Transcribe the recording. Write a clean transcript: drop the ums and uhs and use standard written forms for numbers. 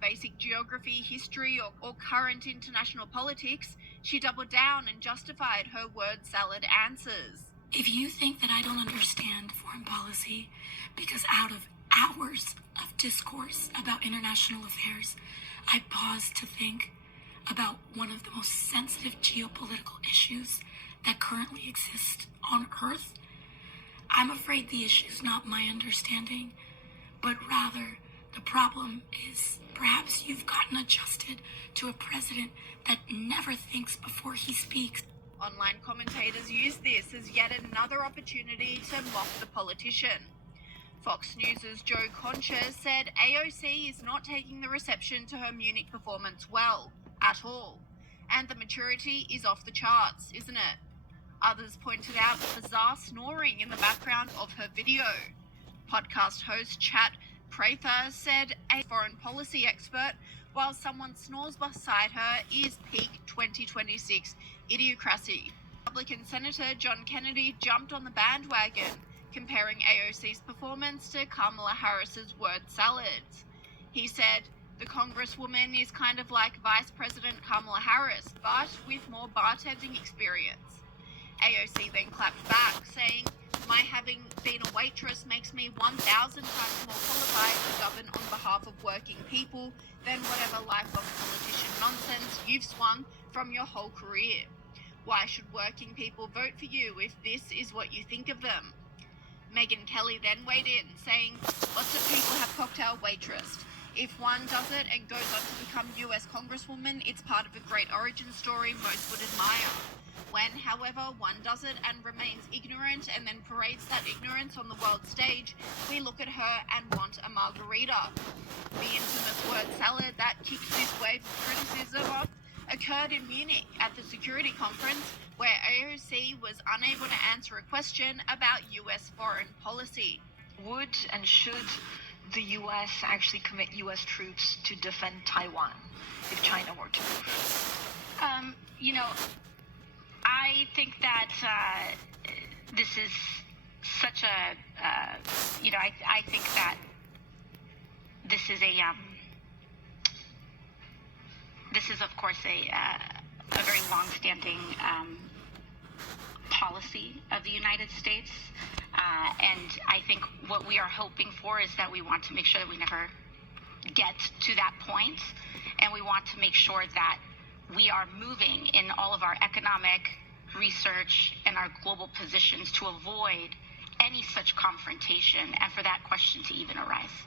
basic geography, history, or current international politics, she doubled down and justified her word salad answers. If you think that I don't understand foreign policy because out of hours of discourse about international affairs, I pause to think about one of the most sensitive geopolitical issues that currently exist on Earth, I'm afraid the issue's not my understanding, but rather the problem is perhaps you've gotten adjusted to a president that never thinks before he speaks. Online commentators use this as yet another opportunity to mock the politician. Fox News' Joe Concha said AOC is not taking the reception to her Munich performance well, at all. And the maturity is off the charts, isn't it? Others pointed out the bizarre snoring in the background of her video. Podcast host Chat Prather said a foreign policy expert, while someone snores beside her, is peak 2026 idiocracy. Republican Senator John Kennedy jumped on the bandwagon, comparing AOC's performance to Kamala Harris's word salads. He said, "The Congresswoman is kind of like Vice President Kamala Harris, but with more bartending experience." AOC then clapped back, saying, "My having been a waitress makes me 1,000 times more qualified to govern on behalf of working people than whatever lifelong politician nonsense you've swung from your whole career. Why should working people vote for you if this is what you think of them?" Megyn Kelly then weighed in, saying, "Lots of people have cocktail waitressed. If one does it and goes on to become US Congresswoman, it's part of a great origin story most would admire. When, however, one does it and remains ignorant and then parades that ignorance on the world stage, we look at her and want a margarita." The infamous word salad that kicked this wave of criticism off occurred in Munich at the security conference, where AOC was unable to answer a question about US foreign policy. Would and should the US actually commit US troops to defend Taiwan if China were to move? I think that this is such a, I think that this is of course a very long-standing policy of the United States, and I think what we are hoping for is that we want to make sure that we never get to that point, and we want to make sure that we are moving in all of our economic research and our global positions to avoid any such confrontation and for that question to even arise.